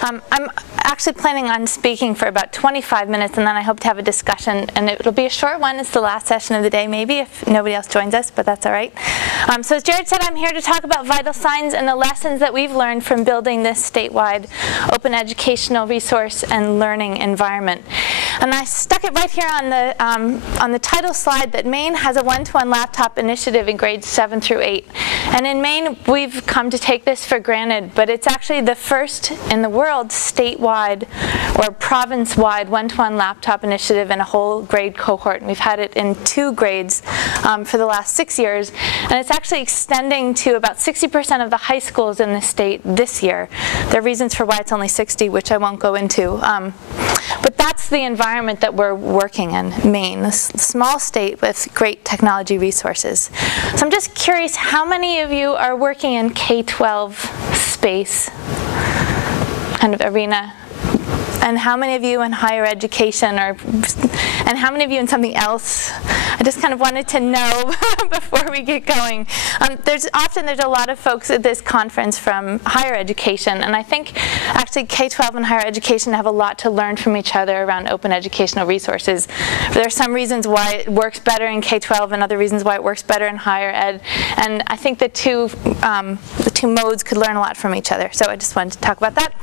I'm actually planning on speaking for about 25 minutes, and then I hope to have a discussion, and it'll be a short one. It's the last session of the day, maybe, if nobody else joins us, but that's all right. So as Jared said, I'm here to talk about vital signs and the lessons that we've learned from building this statewide open educational resource and learning environment. And I stuck it right here on the title slide that Maine has a one-to-one laptop initiative in grades 7 through 8. And in Maine, we've come to take this for granted, but it's actually the first in the world statewide or province-wide one-to-one laptop initiative in a whole grade cohort. And we've had it in 2 grades for the last 6 years. And it's actually extending to about 60% of the high schools in the state this year. There are reasons for why it's only 60, which I won't go into. But that's the environment that we're working in, Maine, this small state with great technology resources. So I'm just curious, how many of you are working in K12 space, kind of arena? And how many of you in higher education, and how many of you in something else? I just kind of wanted to know before we get going. There's a lot of folks at this conference from higher education, and I think actually K12 and higher education have a lot to learn from each other around open educational resources. There are some reasons why it works better in K12 and other reasons why it works better in higher ed, and I think the two modes could learn a lot from each other. So I just wanted to talk about that.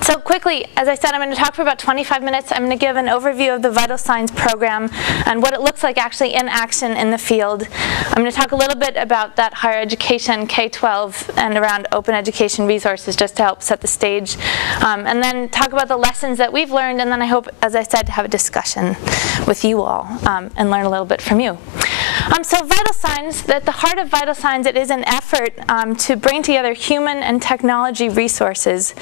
So quickly, as I said, I'm going to talk for about 25 minutes. I'm going to give an overview of the Vital Signs program and what it looks like actually in action in the field. I'm going to talk a little bit about that higher education, K12, and around open education resources just to help set the stage. And then talk about the lessons that we've learned, and then I hope, as I said, to have a discussion with you all and learn a little bit from you. So Vital Signs, at the heart of Vital Signs, it is an effort to bring together human and technology resources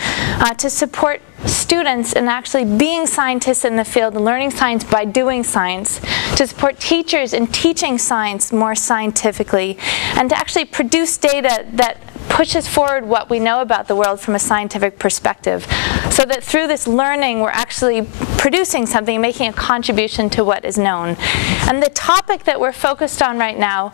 to support students in actually being scientists in the field and learning science by doing science, to support teachers in teaching science more scientifically, and to actually produce data that pushes forward what we know about the world from a scientific perspective, so that through this learning we're actually producing something, making a contribution to what is known. And the topic that we're focused on right now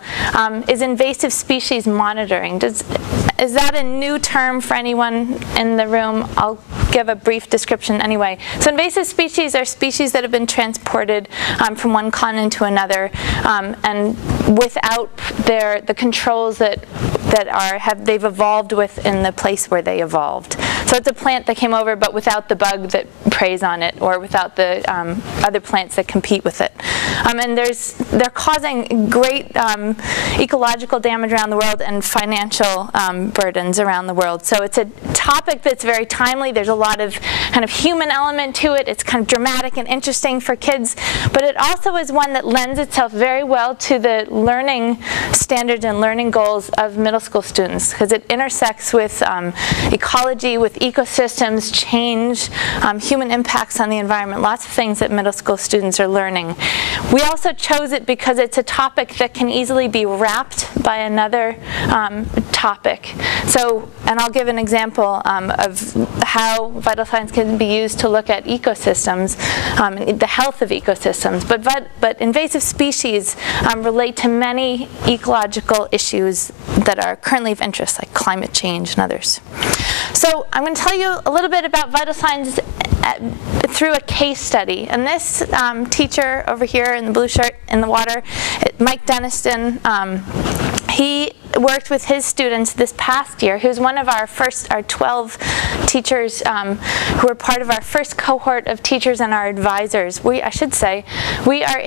is invasive species monitoring. Is that a new term for anyone in the room? I'll give a brief description anyway. So invasive species are species that have been transported from one continent to another, and without the controls that they've evolved with in the place where they evolved. So it's a plant that came over but without the bug that preys on it, or without the other plants that compete with it. And they're causing great ecological damage around the world and financial burdens around the world. So it's a topic that's very timely. There's a lot of kind of human element to it. It's kind of dramatic and interesting for kids, but it also is one that lends itself very well to the learning standards and learning goals of middle school students, because it intersects with ecology, with ecosystems, change, human impacts on the environment, lots of things that middle school students are learning. We also chose it because it's a topic that can easily be wrapped by another topic. So, and I'll give an example of how vital signs can be used to look at ecosystems, the health of ecosystems. But invasive species relate to many ecological issues that are currently of interest, like climate change and others. So I'm going to tell you a little bit about vital signs through a case study. And this teacher over here in the blue shirt in the water, Mike Deniston, he worked with his students this past year. He was one of our 12 teachers who were part of our first cohort of teachers and our advisors. I should say, we are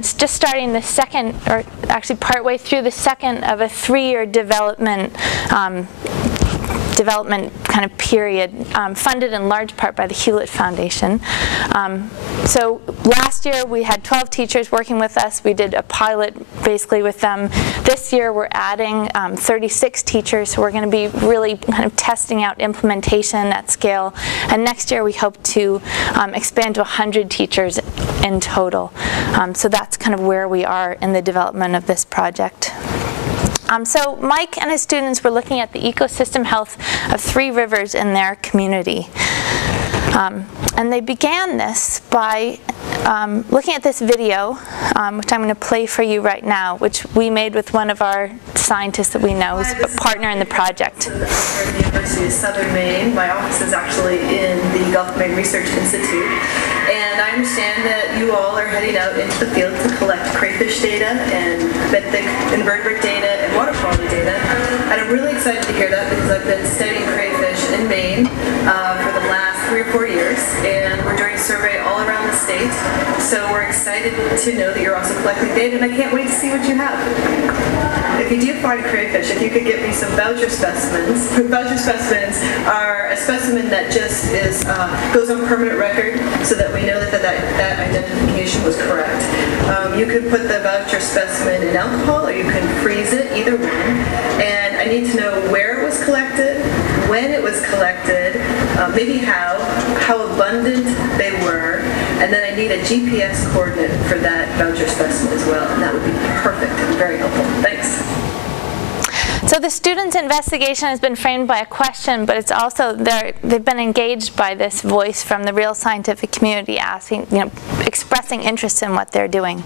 just starting the second, or actually partway through the second of a 3-year development kind of period, funded in large part by the Hewlett Foundation. So last year we had 12 teachers working with us. We did a pilot basically with them. This year we're adding 36 teachers, so we're going to be really kind of testing out implementation at scale. And next year we hope to expand to 100 teachers in total. So that's kind of where we are in the development of this project. So Mike and his students were looking at the ecosystem health of 3 rivers in their community. And they began this by looking at this video, which I'm going to play for you right now, which we made with one of our scientists that we know is a partner in the project. I'm at the University of Southern Maine. My office is actually in the Gulf of Maine Research Institute. And I understand that you all are heading out into the field to collect crayfish data and benthic invertebrate data and water quality data. And I'm really excited to hear that because I've been studying crayfish in Maine for the last 3 or 4 years, and we're doing a survey all around the state. So we're excited to know that you're also collecting data, and I can't wait to see what you have. If you do find crayfish, if you could get me some voucher specimens. Voucher specimens are a specimen that just is goes on permanent record so that we know that that identification was correct. You could put the voucher specimen in alcohol or you can freeze it, either one. And I need to know where it was collected, when it was collected, maybe how abundant they were, and then I need a GPS coordinate for that voucher specimen as well, and that would be perfect and very helpful. Thanks. So the students' investigation has been framed by a question, but it's also they've been engaged by this voice from the real scientific community, asking, expressing interest in what they're doing.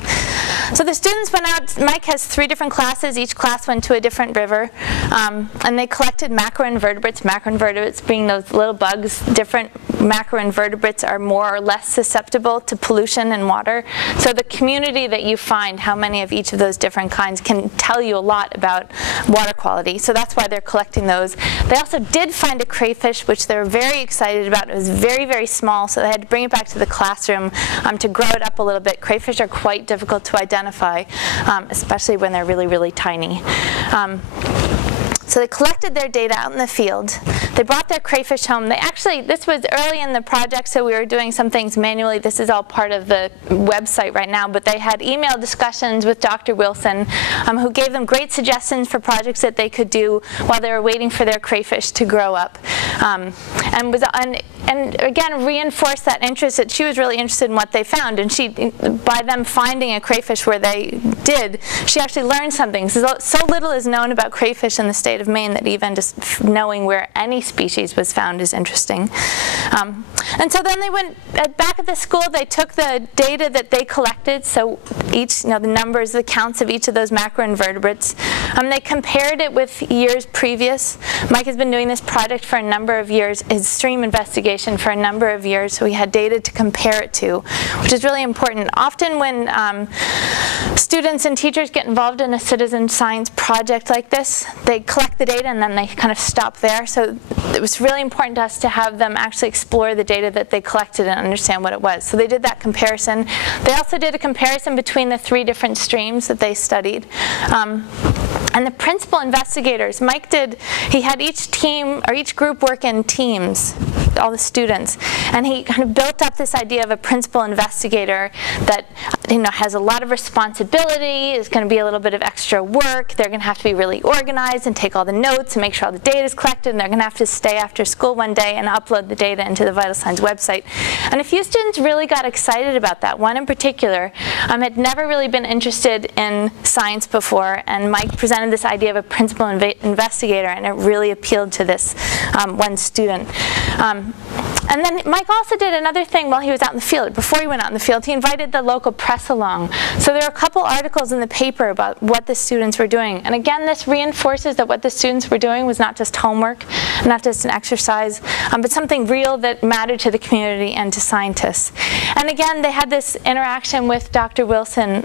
So the students went out. Mike has 3 different classes. Each class went to a different river, and they collected macroinvertebrates. Macroinvertebrates being those little bugs. Different macroinvertebrates are more or less susceptible to pollution in water. So the community that you find, how many of each of those different kinds, can tell you a lot about water quality. So that's why they're collecting those. They also did find a crayfish, which they were very excited about. It was very, very small, so they had to bring it back to the classroom to grow it up a little bit. Crayfish are quite difficult to identify, especially when they're really, really tiny. So they collected their data out in the field. They brought their crayfish home. They actually, this was early in the project, so we were doing some things manually. This is all part of the website right now, but they had email discussions with Dr. Wilson, who gave them great suggestions for projects that they could do while they were waiting for their crayfish to grow up. And again, reinforced that interest that she was really interested in what they found. And she, by them finding a crayfish where they did, she actually learned something. So little is known about crayfish in the state of Maine that even just knowing where any species was found is interesting. And so then they went back at the school. They took the data that they collected, so each, the numbers, the counts of each of those macroinvertebrates. They compared it with years previous. Mike has been doing this project for a number of years, his stream investigation for a number of years, so we had data to compare it to, which is really important. Often when students and teachers get involved in a citizen science project like this, they collect the data and then they kind of stop there. So it was really important to us to have them actually explore the data that they collected and understand what it was. So they did that comparison. They also did a comparison between the 3 different streams that they studied. And the principal investigators, Mike he had each team or each group work in teams, all the students, and he kind of built up this idea of a principal investigator that has a lot of responsibility, is going to be a little bit of extra work. They're going to have to be really organized and take all the notes and make sure all the data is collected, and they're going to have to stay after school one day and upload the data into the Vital Signs website. And a few students really got excited about that. One in particular had never really been interested in science before, and Mike presented this idea of a principal investigator, and it really appealed to this one student. And then Mike also did another thing while he was out in the field. Before he went out in the field, he invited the local press along. So there are a couple articles in the paper about what the students were doing. And again, this reinforces that what the students were doing was not just homework, not just an exercise, but something real that mattered to the community and to scientists. And again, they had this interaction with Dr. Wilson,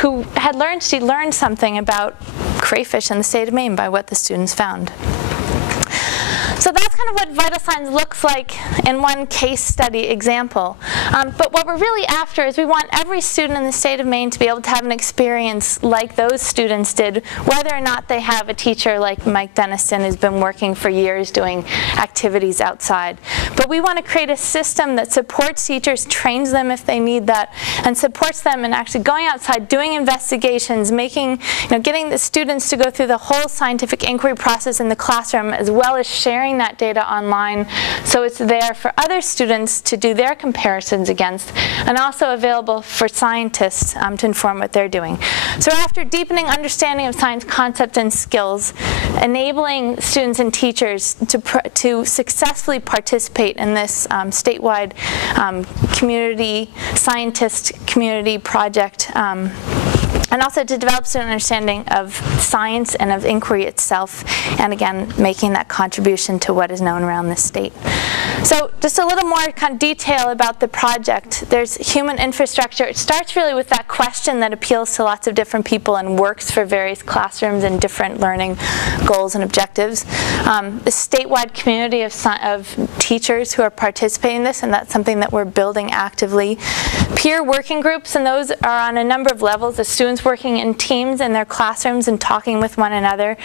who had she learned something about crayfish in the state of Maine by what the students found. So that's kind of what Vital Signs looks like in one case study example. But what we're really after is we want every student in the state of Maine to be able to have an experience like those students did, whether or not they have a teacher like Mike Denniston who's been working for years doing activities outside. But we want to create a system that supports teachers, trains them if they need that, and supports them in actually going outside, doing investigations, getting the students to go through the whole scientific inquiry process in the classroom, as well as sharing putting that data online so it's there for other students to do their comparisons against, and also available for scientists to inform what they're doing. So after deepening understanding of science concepts and skills, enabling students and teachers to successfully participate in this statewide community, scientist community project, and also to develop student understanding of science and of inquiry itself, and again, making that contribution to what is known around the state. So just a little more kind of detail about the project. There's human infrastructure. It starts really with that question that appeals to lots of different people and works for various classrooms and different learning goals and objectives. The statewide community of teachers who are participating in this, and that's something that we're building actively. Peer working groups, and those are on a number of levels. The students working in teams in their classrooms and talking with one another.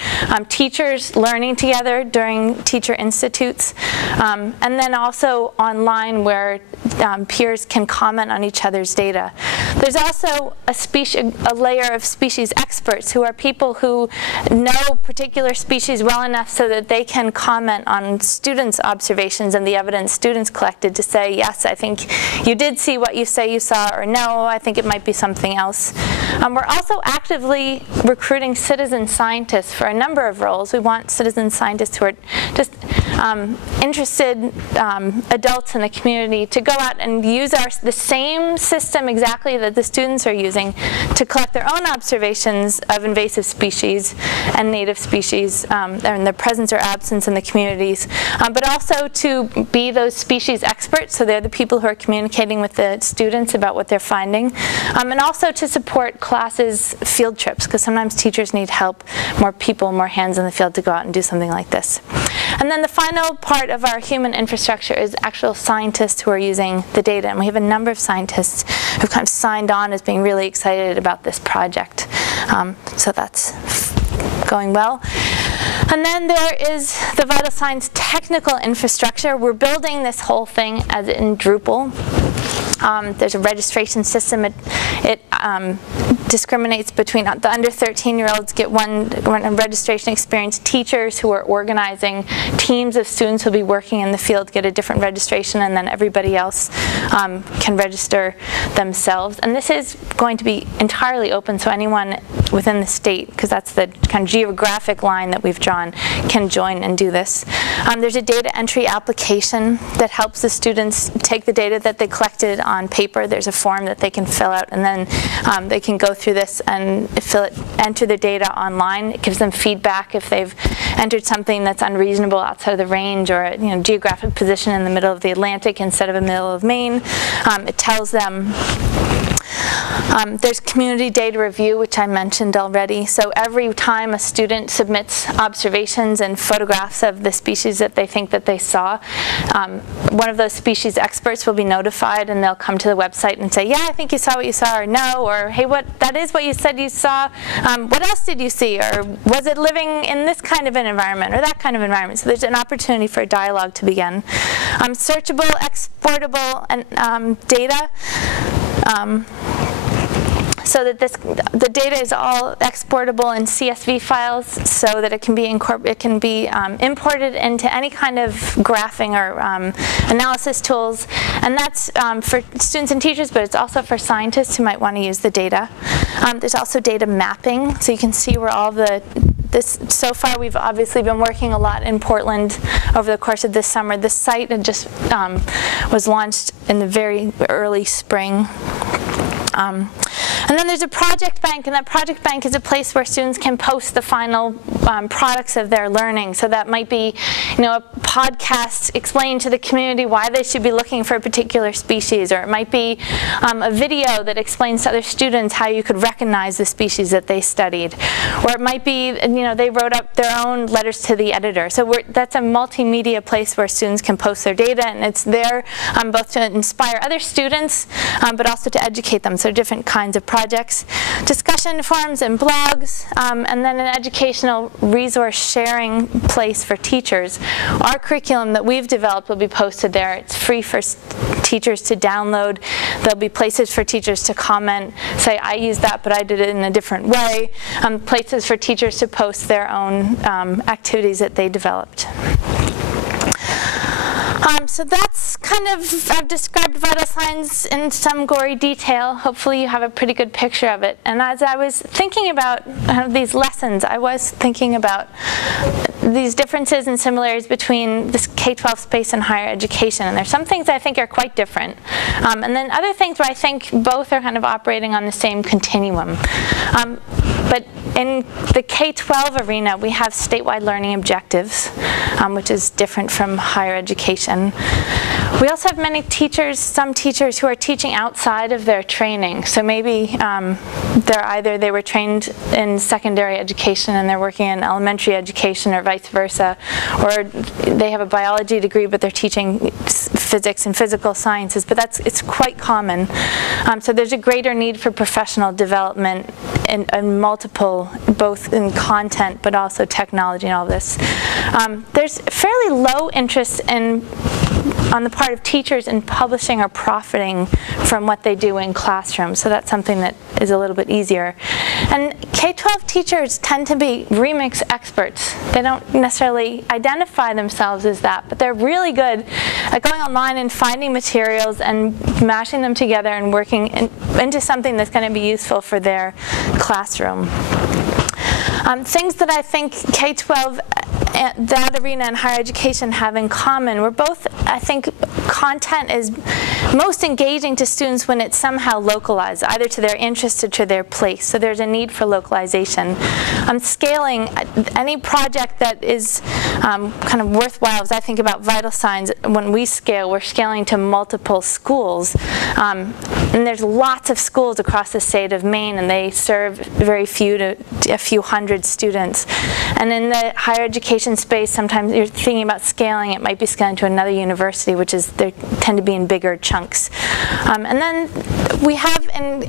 Teachers learning together during teacher institutes. And then also online where peers can comment on each other's data. There's also a layer of species experts who are people who know particular species well enough so that they can comment on students' observations and the evidence students collected to say, yes, I think you did see what you say you saw, or no, I think it might be something else. We're also actively recruiting citizen scientists for a number of roles. We want citizen scientists who are just interested adults in the community to go out and use the same system exactly that the students are using to collect their own observations of invasive species and native species and their presence or absence in the communities, but also to be those species experts, so they're the people who are communicating with the students about what they're finding, and also to support classes' field trips, because sometimes teachers need help, more people, more hands in the field to go out and do something like this. And then the final part of our human infrastructure is actual scientists who are using the data, and we have a number of scientists who've kind of signed on as being really excited about this project. So that's going well. And then there is the vital signs technical infrastructure. We're building this whole thing as in Drupal. There's a registration system. It discriminates between the under 13-year-olds get one registration experience. Teachers who are organizing teams of students who will be working in the field get a different registration, and then everybody else can register themselves. And this is going to be entirely open, so anyone within the state, because that's the kind of geographic line that we've drawn, can join and do this. There's a data entry application that helps the students take the data that they collected on paper. There's a form that they can fill out, and then they can go through this and enter their data online. It gives them feedback if they've entered something that's unreasonable outside of the range, or geographic position in the middle of the Atlantic instead of the middle of Maine. It tells them. There's community data review, which I mentioned already. So every time a student submits observations and photographs of the species that they think that they saw, one of those species experts will be notified, and they'll come to the website and say, yeah, I think you saw what you saw, or no, or hey, that is what you said you saw. What else did you see? Or was it living in this kind of an environment or that kind of environment? So there's an opportunity for a dialogue to begin. Searchable, exportable, and data. So that the data is all exportable in CSV files, so that it can be imported into any kind of graphing or analysis tools. And that's for students and teachers, but it's also for scientists who might want to use the data. There's also data mapping, so you can see where all so far we've obviously been working a lot in Portland over the course of this summer. This site had just was launched in the very early spring. And then there's a project bank, and that project bank is a place where students can post the final products of their learning. So that might be, a podcast explaining to the community why they should be looking for a particular species, or it might be a video that explains to other students how you could recognize the species that they studied, or it might be, they wrote up their own letters to the editor. So that's a multimedia place where students can post their data, and it's there both to inspire other students, but also to educate them. So different kinds of projects, discussion forums and blogs, and then an educational resource sharing place for teachers. Our curriculum that we've developed will be posted there. It's free for teachers to download. There'll be places for teachers to comment, say, I used that, but I did it in a different way. Places for teachers to post their own activities that they developed. So that's kind of, I've described vital signs in some gory detail. Hopefully you have a pretty good picture of it. And as I was thinking about these lessons, I was thinking about these differences and similarities between this K-12 space and higher education. And there's some things I think are quite different. And then other things where I think both are kind of operating on the same continuum. But in the K-12 arena, we have statewide learning objectives, which is different from higher education. We also have many teachers, some teachers who are teaching outside of their training. So maybe they were trained in secondary education and they're working in elementary education or vice versa. Or they have a biology degree but they're teaching physics and physical sciences. But it's quite common. So there's a greater need for professional development in multiple, both in content but also technology and all this. There's fairly low interest on the part of teachers in publishing or profiting from what they do in classrooms. So that's something that is a little bit easier. And K-12 teachers tend to be remix experts. They don't necessarily identify themselves as that, but they're really good at going online and finding materials and mashing them together and working into something that's going to be useful for their classroom. Things that I think K-12, that arena and higher education have in common, we're both, I think, content is most engaging to students when it's somehow localized, either to their interest or to their place. So there's a need for localization. Scaling, any project that is kind of worthwhile, as I think about vital signs, when we scale, we're scaling to multiple schools. And there's lots of schools across the state of Maine, and they serve very few to a few hundred students. And in the higher education space, sometimes you're thinking about scaling, it might be scaling to another university, which is, they tend to be in bigger chunks. And then we have in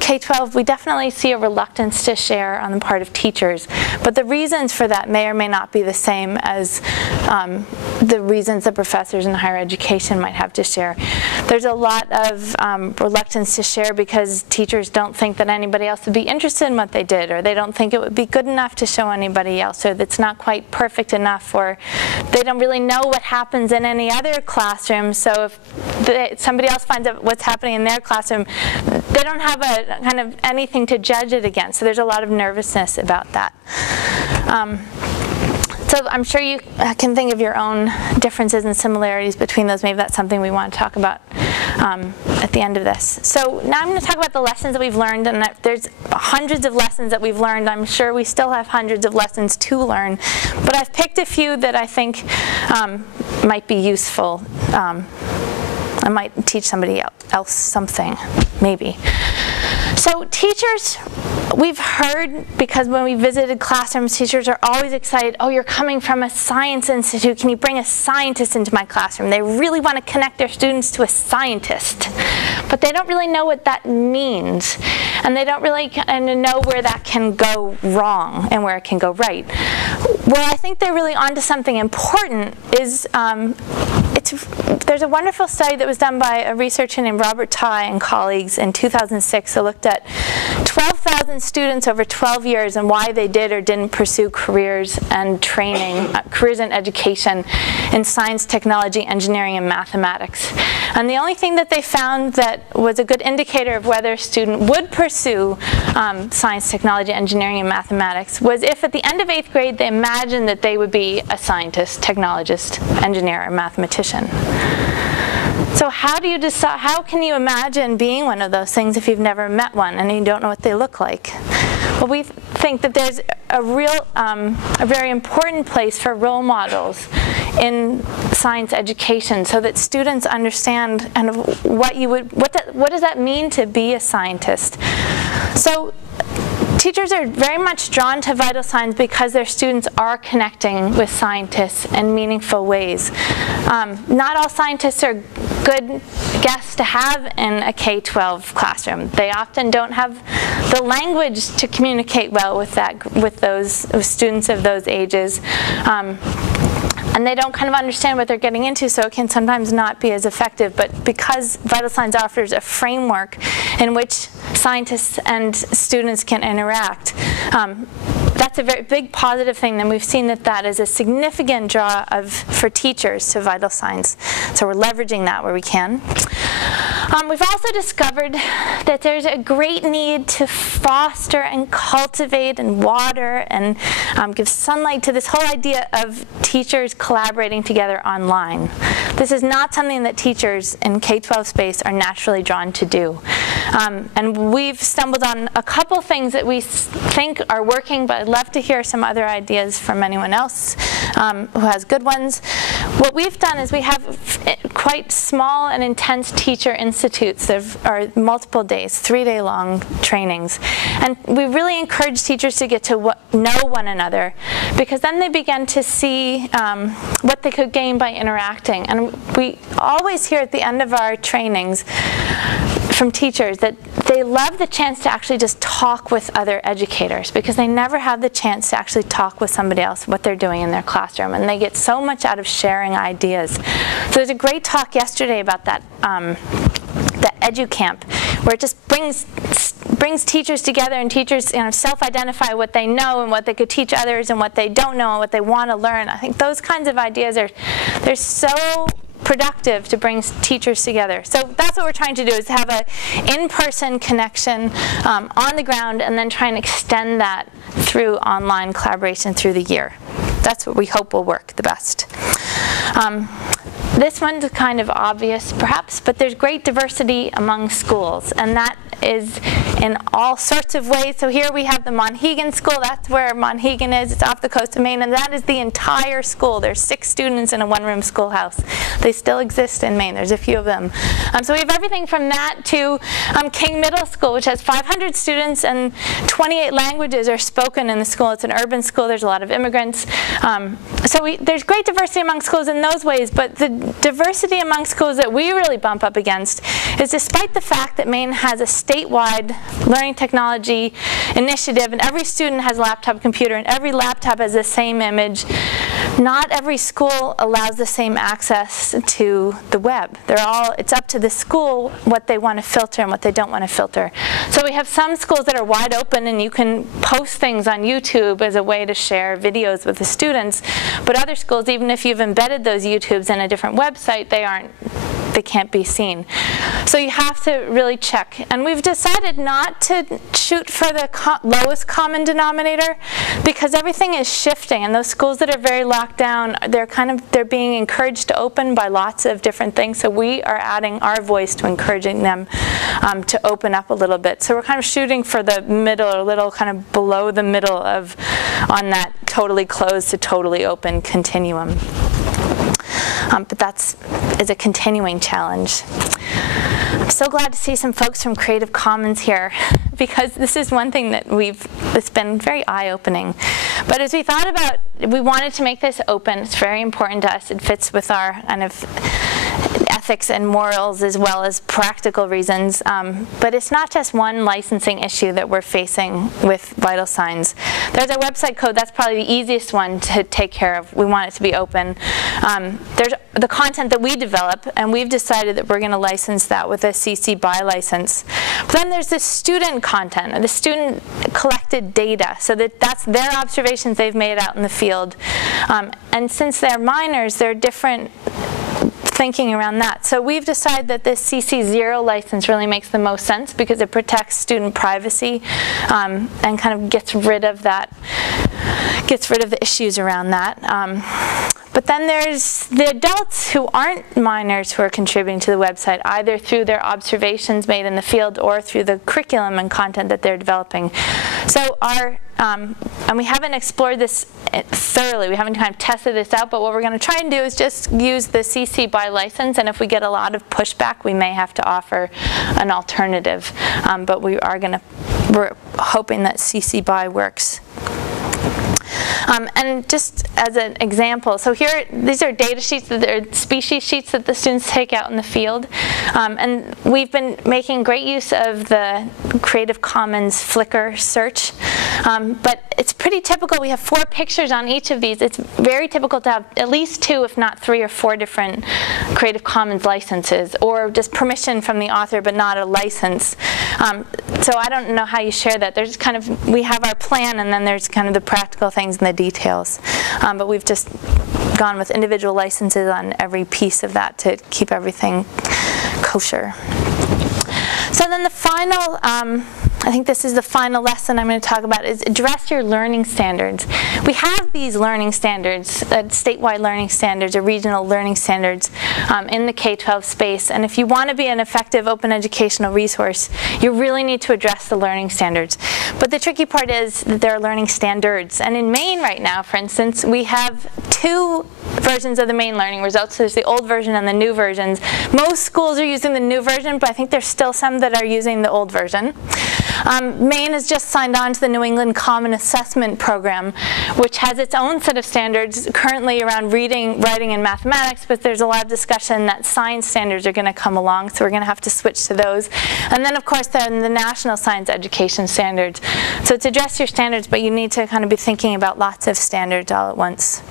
K-12, we definitely see a reluctance to share on the part of teachers, but the reasons for that may or may not be the same as the reasons that professors in higher education might have to share. There's a lot of reluctance to share because teachers don't think that anybody else would be interested in what they did, or they don't think it would be good enough to show anybody else, or that's not quite perfect enough, or they don't really know what happens in any other classroom. So if somebody else finds out what's happening in their classroom, they don't have a kind of anything to judge it against. So there's a lot of nervousness about that. So I'm sure you can think of your own differences and similarities between those. Maybe that's something we want to talk about at the end of this. So now I'm going to talk about the lessons that we've learned, and there's hundreds of lessons that we've learned. I'm sure we still have hundreds of lessons to learn, but I've picked a few that I think might be useful. I might teach somebody else something, maybe. So teachers, we've heard, because when we visited classrooms, teachers are always excited, oh, you're coming from a science institute, can you bring a scientist into my classroom? They really want to connect their students to a scientist, but they don't really know what that means, and they don't really know where that can go wrong and where it can go right. Where I think they're really onto something important is there's a wonderful study that was done by a researcher named Robert Ty and colleagues in 2006 that looked at 12,000 students over 12 years and why they did or didn't pursue careers and training, careers and education in science, technology, engineering, and mathematics. And the only thing that they found that was a good indicator of whether a student would pursue science, technology, engineering, and mathematics was if at the end of 8th grade they imagined that they would be a scientist, technologist, engineer, or mathematician. So how do you decide, how can you imagine being one of those things if you've never met one and you don't know what they look like? Well, we think that there's a very important place for role models in science education so that students understand kind of what does that mean to be a scientist. So teachers are very much drawn to vital signs because their students are connecting with scientists in meaningful ways. Not all scientists are good guests to have in a K-12 classroom. They often don't have the language to communicate well with those students of those ages. And they don't kind of understand what they're getting into, so it can sometimes not be as effective. But because Vital Signs offers a framework in which scientists and students can interact, that's a very big positive thing, and we've seen that is a significant draw for teachers to vital signs. So we're leveraging that where we can. We've also discovered that there's a great need to foster and cultivate and water and give sunlight to this whole idea of teachers collaborating together online. This is not something that teachers in K-12 space are naturally drawn to do. And we've stumbled on a couple things that we think are working, but I'd love to hear some other ideas from anyone else who has good ones. What we've done is we have quite small and intense teacher institutes that are multiple days, 3-day-long trainings. And we really encourage teachers to get to know one another, because then they begin to see what they could gain by interacting. And we always hear at the end of our trainings from teachers that they love the chance to actually just talk with other educators, because they never have the chance to actually talk with somebody else what they're doing in their classroom, and they get so much out of sharing ideas. So there's a great talk yesterday about that, the EduCamp, where it just brings teachers together, and teachers self-identify what they know and what they could teach others and what they don't know and what they want to learn. I think those kinds of ideas they're so productive to bring teachers together. So that's what we're trying to do, is have a in-person connection on the ground, and then try and extend that through online collaboration through the year. That's what we hope will work the best. This one's kind of obvious perhaps, but there's great diversity among schools, and that is in all sorts of ways. So here we have the Monhegan School. That's where Monhegan is. It's off the coast of Maine, and that is the entire school. There's 6 students in a one-room schoolhouse. They still exist in Maine. There's a few of them. So we have everything from that to King Middle School, which has 500 students, and 28 languages are spoken in the school. It's an urban school. There's a lot of immigrants. So there's great diversity among schools in those ways, but the diversity among schools that we really bump up against is, despite the fact that Maine has a statewide learning technology initiative, and every student has a laptop computer, and every laptop has the same image, not every school allows the same access to the web. It's up to the school what they want to filter and what they don't want to filter. So we have some schools that are wide open, and you can post things on YouTube as a way to share videos with the students, but other schools, even if you've embedded those YouTubes in a different website, they can't be seen. So you have to really check. And we've decided not to shoot for the lowest common denominator, because everything is shifting, and those schools that are very locked down, they're being encouraged to open by lots of different things. So we are adding our voice to encouraging them to open up a little bit. So we're kind of shooting for the middle, or a little kind of below the middle on that totally closed to totally open continuum. But that is a continuing challenge. I'm so glad to see some folks from Creative Commons here, because this is one thing that's been very eye-opening. But as we thought about, we wanted to make this open. It's very important to us. It fits with our kind of ethics and morals as well as practical reasons. But it's not just one licensing issue that we're facing with vital signs. There's our website code. That's probably the easiest one to take care of. We want it to be open. There's the content that we develop, and we've decided that we're going to license that with a CC BY license. But then there's the student content, or the student collected data, so that's their observations they've made out in the field. And since they're minors, they're different thinking around that. So we've decided that this CC0 license really makes the most sense, because it protects student privacy and kind of gets rid of the issues around that. But then there's the adults who aren't minors who are contributing to the website, either through their observations made in the field or through the curriculum and content that they're developing. So and we haven't explored this thoroughly. We haven't kind of tested this out, but what we're going to try and do is just use the CC BY license, and if we get a lot of pushback, we may have to offer an alternative. But we're hoping that CC BY works. And just as an example, so these are data sheets, species sheets that the students take out in the field. And we've been making great use of the Creative Commons Flickr search. But it's pretty typical. We have 4 pictures on each of these. It's very typical to have at least 2, if not 3 or 4 different Creative Commons licenses, or just permission from the author but not a license. So I don't know how you share that. There's kind of, we have our plan, and then there's kind of the practical things and the details. But we've just gone with individual licenses on every piece of that to keep everything kosher. So then the final, I think this is the final lesson I'm going to talk about, is address your learning standards. We have these learning standards, statewide learning standards or regional learning standards in the K12 space. And if you want to be an effective open educational resource, you really need to address the learning standards. But the tricky part is that there are learning standards. And in Maine right now, for instance, we have 2 versions of the Maine learning results. So there's the old version and the new versions. Most schools are using the new version, but I think there's still some that are using the old version. Maine has just signed on to the New England Common Assessment Program, which has its own set of standards currently around reading, writing, and mathematics, but there's a lot of discussion that science standards are going to come along, so we're going to have to switch to those. And then, of course, then the National Science Education Standards. So it's address your standards, but you need to kind of be thinking about lots of standards all at once.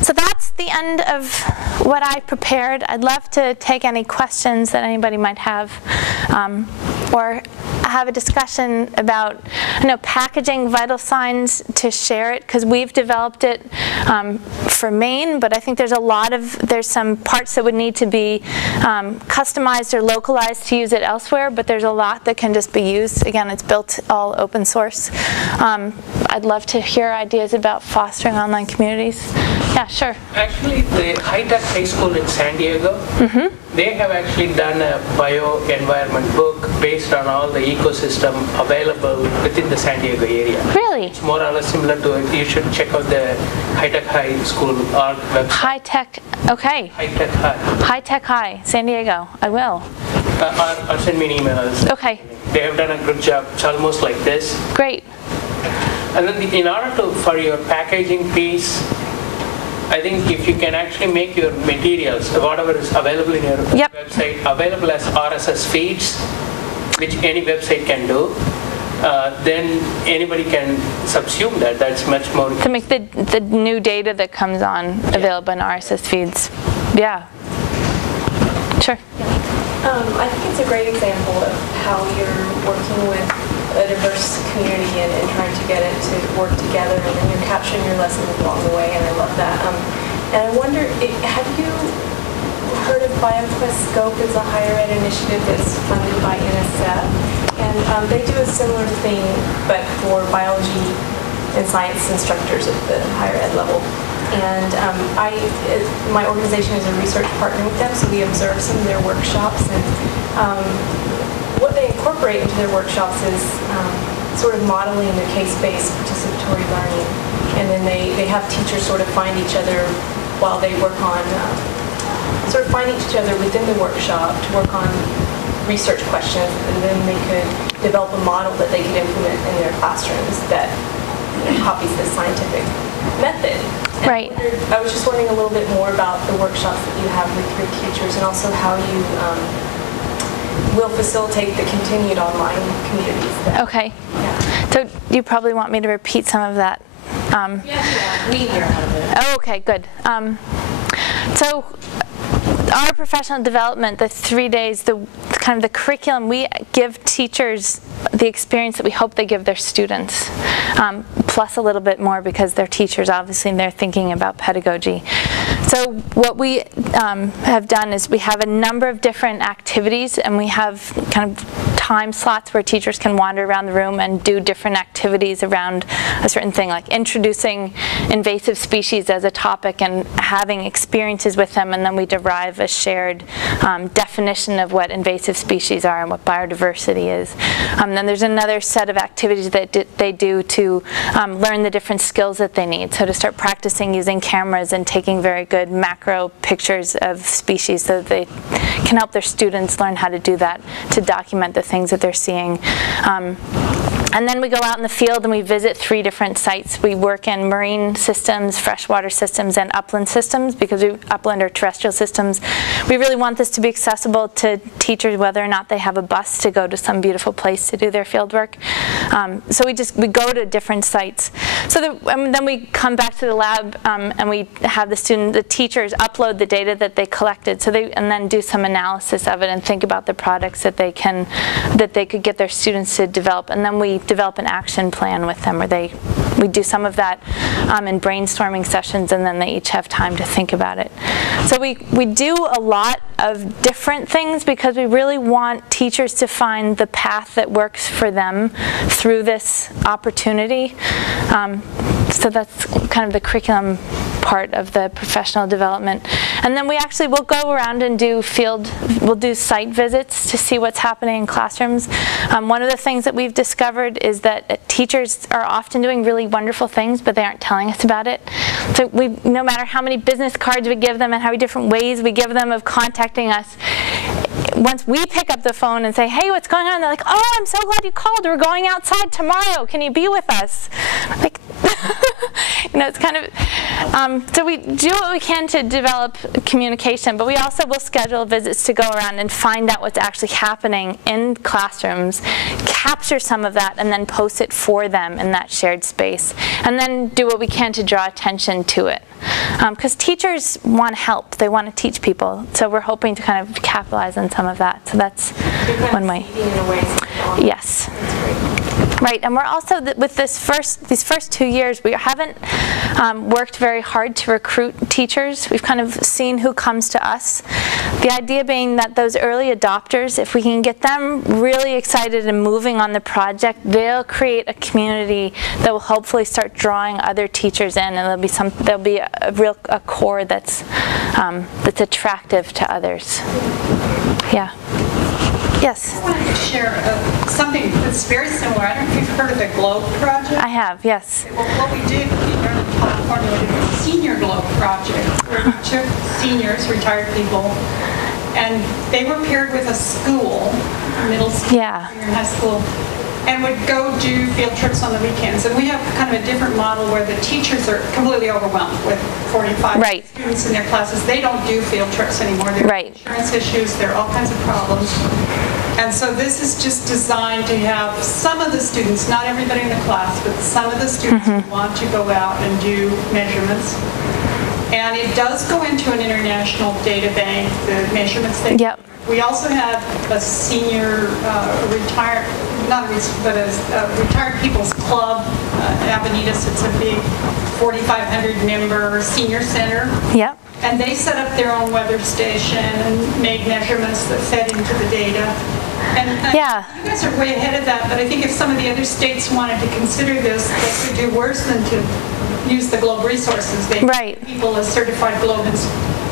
So that's the end of what I prepared. I'd love to take any questions that anybody might have, or have a discussion about, packaging vital signs to share it, because we've developed it for Maine, but I think there's some parts that would need to be customized or localized to use it elsewhere, but there's a lot that can just be used. Again, it's built all open source. I'd love to hear ideas about fostering online communities. Yeah, sure. Actually, the high-tech high school in San Diego, they have actually done a bio-environment book based on all the ecosystem available within the San Diego area. Really? It's more or less similar to it. You should check out the high-tech high school org website. High-tech, okay. High-tech high. High-tech high, San Diego. I will. Or send me an email. Okay. They have done a good job. It's almost like this. Great. And then in order for your packaging piece, I think if you can actually make your materials, whatever is available in your website, available as RSS feeds, which any website can do, then anybody can subsume that. That's much more. To make the new data that comes on available in RSS feeds. Yeah. Sure. I think it's a great example of how you're working with a diverse community and trying to get it to work together, and then you're capturing your lessons along the way, and I love that. And I wonder, have you heard of BioQuest Scope? It's a higher ed initiative that's funded by NSF, and they do a similar thing, but for biology and science instructors at the higher ed level. And my organization is a research partner with them, so we observe some of their workshops, and what they incorporate into their workshops is sort of modeling the case-based participatory learning. And then they have teachers sort of find each other while they work on, sort of find each other within the workshop to work on research questions, and then they could develop a model that they could implement in their classrooms that copies the scientific method. And right. I was just wondering a little bit more about the workshops that you have with your teachers, and also how you will facilitate the continued online communities. Okay. Yeah. So you probably want me to repeat some of that. Yeah, we hear out of it. Oh, okay, good. So our professional development, the 3 days, the kind of the curriculum, we give teachers the experience that we hope they give their students, plus a little bit more because they're teachers, obviously, and they're thinking about pedagogy. So what we have done is we have a number of different activities, and we have kind of time slots where teachers can wander around the room and do different activities around a certain thing, like introducing invasive species as a topic and having experiences with them, and then we derive a shared definition of what invasive species are and what biodiversity is. Then there's another set of activities that they do to learn the different skills that they need. So to start practicing using cameras and taking very good macro pictures of species so that they can help their students learn how to do that, to document the things that they're seeing. And then we go out in the field and we visit 3 different sites. We work in marine systems, freshwater systems, and upland systems, because upland or terrestrial systems. We really want this to be accessible to teachers whether or not they have a bus to go to some beautiful place to do their field work. So we go to different sites. So then we come back to the lab and we have the teachers upload the data that they collected, and then do some analysis of it and think about the products that they could get their students to develop. And then we develop an action plan with them, where we do some of that in brainstorming sessions, and then they each have time to think about it. So we do a lot of different things because we really want teachers to find the path that works for them through this opportunity. So that's kind of the curriculum part of the professional development. And then we'll go around and we'll do site visits to see what's happening in classrooms. One of the things that we've discovered is that teachers are often doing really wonderful things, but they aren't telling us about it. So no matter how many business cards we give them and how many different ways we give them of contacting us, once we pick up the phone and say, hey, what's going on? They're like, oh, I'm so glad you called. We're going outside tomorrow. Can you be with us? Like, it's kind of, so we do what we can to develop communication, but we also will schedule visits to go around and find out what's actually happening in classrooms, capture some of that, and then post it for them in that shared space, and then do what we can to draw attention to it. Because teachers want help. They want to teach people. So we're hoping to kind of capitalize on some of that. So that's one way. Yes. Right, and we're also, with these first 2 years, we haven't worked very hard to recruit teachers. We've kind of seen who comes to us. The idea being that those early adopters, if we can get them really excited and moving on the project, they'll create a community that will hopefully start drawing other teachers in, and there'll be a core that's attractive to others. Yeah. Yes? I wanted to share something that's very similar. I don't know if you've heard of the GLOBE project. I have, yes. Well, what we did here in California, we did a senior GLOBE project, where we took seniors, retired people, and they were paired with a school, middle school, junior high school, and would go do field trips on the weekends. And we have kind of a different model where the teachers are completely overwhelmed with 45 students in their classes. They don't do field trips anymore. There are insurance issues, there are all kinds of problems. And so this is just designed to have some of the students, not everybody in the class, but some of the students who want to go out and do measurements. And it does go into an international data bank, the measurements that we also have a senior retired people's club, Avenidas. It's a big 4,500 member senior center. Yep. And they set up their own weather station and made measurements that fed into the data. And you guys are way ahead of that, but I think if some of the other states wanted to consider this, they could do worse than to use the GLOBE resources. They make people as certified GLOBE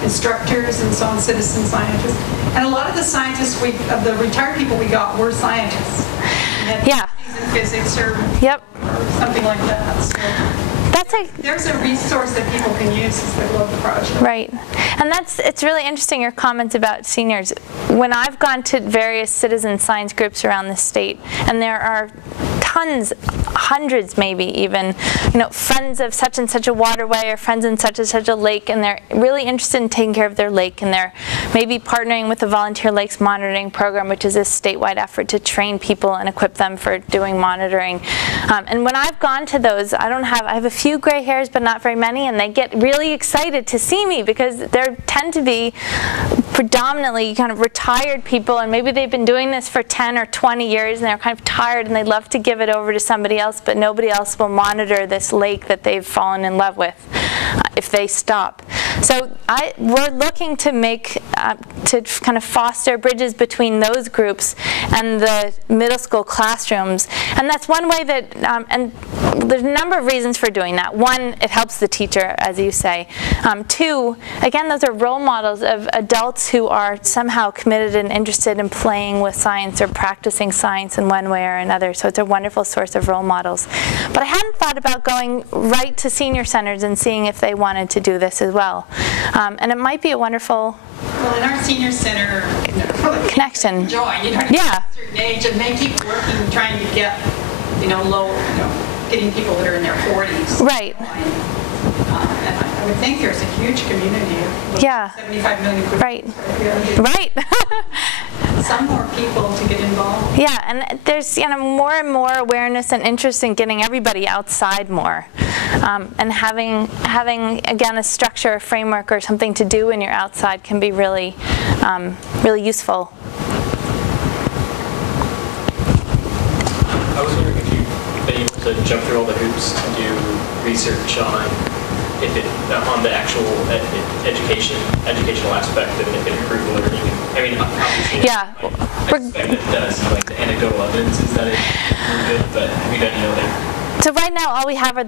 instructors and so on, citizen scientists. And a lot of the scientists, of the retired people we got, were scientists. In physics or something like that. So there's a resource that people can use as the GLOBE project. Right. And it's really interesting, your comments about seniors. When I've gone to various citizen science groups around the state, and there are tons, hundreds maybe even, friends of such and such a waterway or friends in such and such a lake, and they're really interested in taking care of their lake, and they're maybe partnering with the Volunteer Lakes Monitoring Program, which is a statewide effort to train people and equip them for doing monitoring. And when I've gone to those, I have a few gray hairs, but not very many, and they get really excited to see me because there tend to be predominantly kind of retired people, and maybe they've been doing this for 10 or 20 years, and they're kind of tired, and they'd love to give it over to somebody else, but nobody else will monitor this lake that they've fallen in love with if they stop. So we're looking to to kind of foster bridges between those groups and the middle school classrooms, and that's one way that, and there's a number of reasons for doing that. One, it helps the teacher, as you say. Two, again, those are role models of adults who are somehow committed and interested in playing with science or practicing science in one way or another, so it's a wonderful source of role models. But I hadn't thought about going right to senior centers and seeing if they wanted to do this as well. And it might be a wonderful in our senior center, connection. Join, a certain age, and they keep working, trying to get getting people that are in their 40s. Right. And I would think there's a huge community of 75 million people. Right. Right. Some more people to get involved. Yeah, and there's more and more awareness and interest in getting everybody outside more, and having again a structure, a framework, or something to do when you're outside can be really really useful. I was wondering if you've been able to jump through all the hoops to do research on on the actual educational aspect and if it improved learning. I mean, obviously, yeah. I expect it does. Like the anecdotal evidence is that it improved it, but have you done any other? So right now, all we have are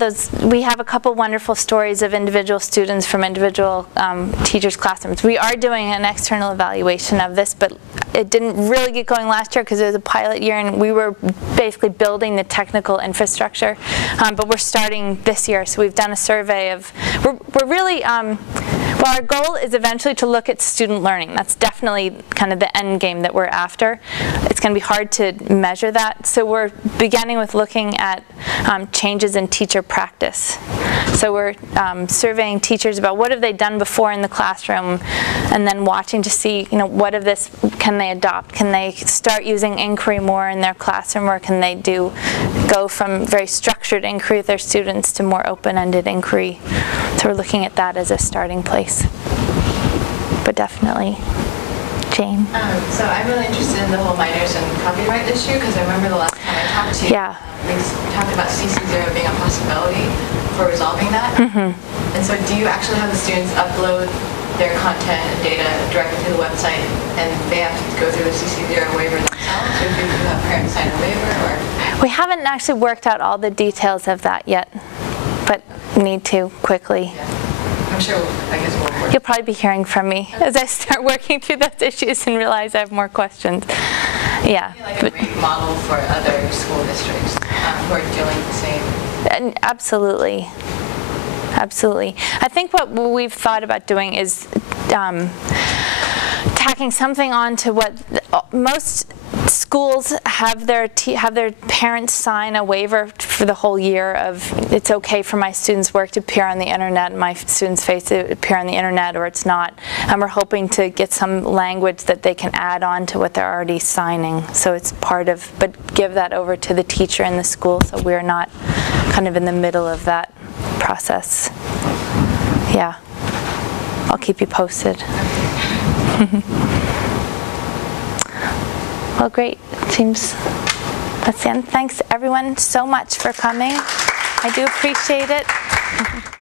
we have a couple wonderful stories of individual students from individual teachers' classrooms. We are doing an external evaluation of this, but it didn't really get going last year because it was a pilot year and we were basically building the technical infrastructure. But we're starting this year, so we've done a survey of, we're really, well, our goal is eventually to look at student learning. That's definitely kind of the end game that we're after. It's going to be hard to measure that, so we're beginning with looking at changes in teacher practice. So we're surveying teachers about what have they done before in the classroom, and then watching to see, what of this can they adopt? Can they start using inquiry more in their classroom, or can they go from very structured inquiry with their students to more open-ended inquiry? So we're looking at that as a starting place. But definitely, Jane. So I'm really interested in the whole minors and copyright issue, because I remember the last time I talked to you, we talked about CC0 being a possibility for resolving that. And so do you actually have the students upload their content and data directly to the website, and they have to go through the CC0 waiver themselves, or do you have parents sign a waiver? Or? We haven't actually worked out all the details of that yet, but need to quickly. I'm sure, I guess we'll work. You'll probably be hearing from me as I start working through those issues and realize I have more questions. Yeah. Like a great model for other school districts who are dealing with the same. And absolutely. Absolutely. I think what we've thought about doing is tacking something on to what most schools have their parents sign a waiver for the whole year of, it's okay for my students' work to appear on the internet and my students' face to appear on the internet, or it's not. And we're hoping to get some language that they can add on to what they're already signing. So it's part of, but give that over to the teacher in the school so we're not kind of in the middle of that process. Yeah. I'll keep you posted. Well, great. Seems that's the end. Thanks everyone so much for coming. I do appreciate it.